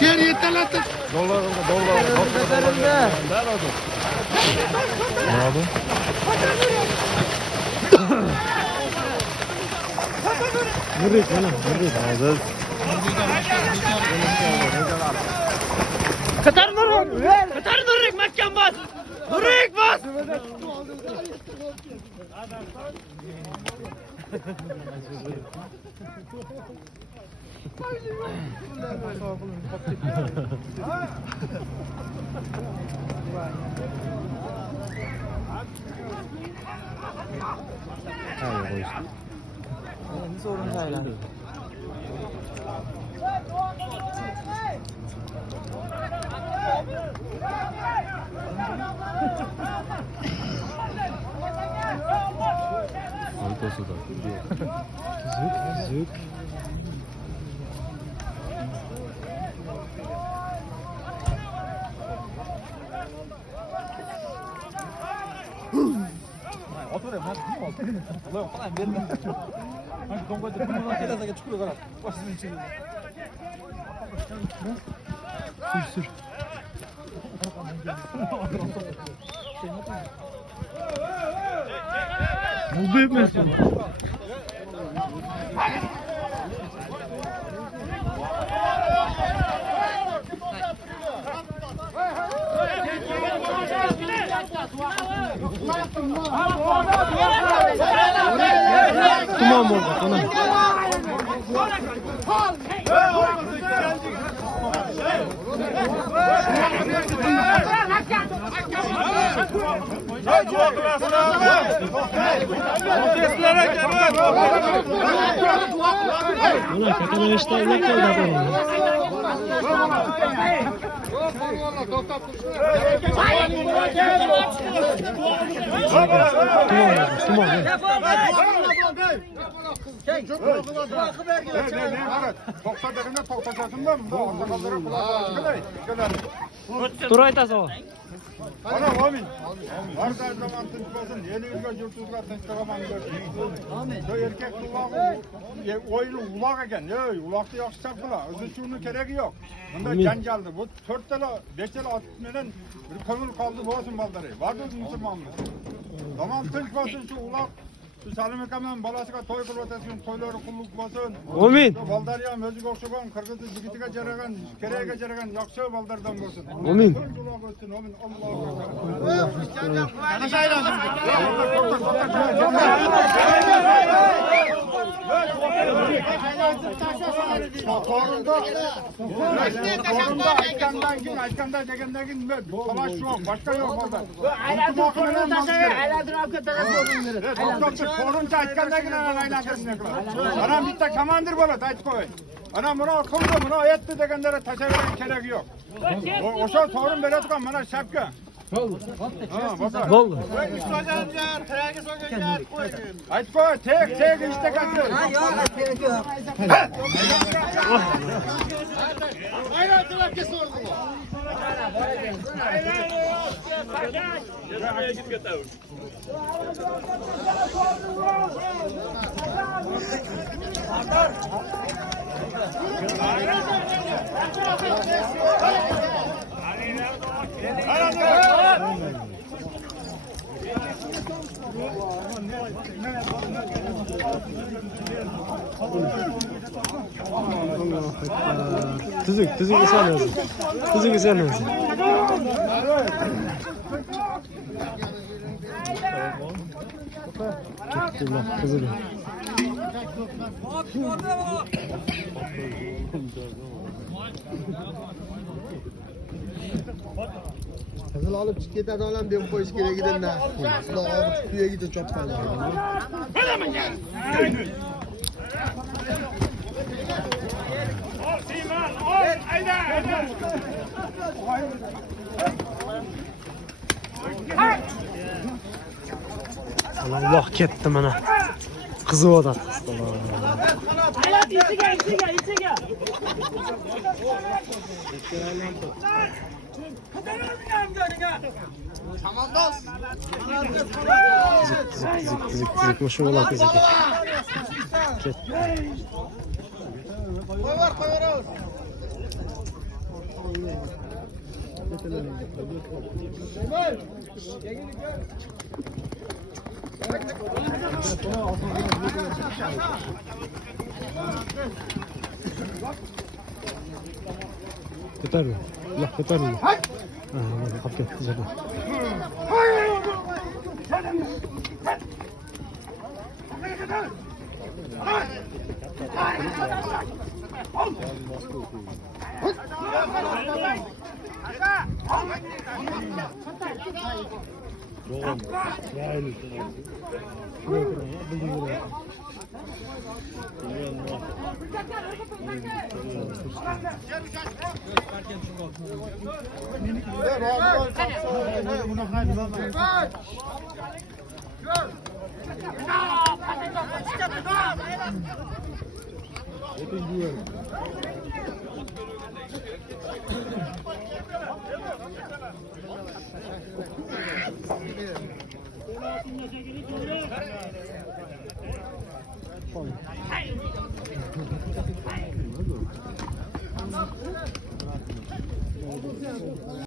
Şer yeterletti. Dolar. Ne oldu? Nereye lan? Nereye? Katar duruk mahkam bas. Duruk bas. Hayır, Sorun sayılar. Zık. Sür. Bu büyümezsin. Tamam oldu, tamam. Ulan kakana işte ne kaldı adamın? Tamam. Dur aytası o. Ana amin. Her zaman tutmasın. Yeni ülke yurtuzlar tınçtıraman görsün. Şu erkek ulağı, oyunu ulak eken. Ulakta yakışacak bula. Uzun şunun gereği yok. Bunda janjaldı. Bu 4 tane, 5 tane atmenen bir kömür kaldı boğazın baldarı. Vardı Müslümanlık. Zaman tınçmasın şu ulak. Şu Salim Ekam'ın balasıga toy kılıp ötesin, toyları kulluk basın. Amin. Baldarya, Özgür Okşuban, Kırgız'ı Zigiti'ye caragan, Kere'ye caragan, yakşı baldardan olsun. Amin. Amin. Torunda Aykan'dan degenden gitme. Savaş yok, başka yok orada. Torunda Aykan'dan gitme. Anam bitti kamandır bana, dayıt koy. Anam buna kıldı, buna etti degenlere taşıveren gerek yok. O şey torun böyle tutan bana şapka. Bol. Ayıt koy, tek işte kaçtı. Hayratına kes ordu. Tuzuk isen lazım. Tuzuk isen lazım. Gitti bak kızılıyor. Kızıl alıp çıkıp adamlar ben koyuş kere giden de. Sıla alıp suya gidin çok fazla. Allah kettim ana. Kızı o da. Zik maşı ola kızı. Ket. Koy var. Yeter mi? Allah yeter mi? Kapı gitti zaten.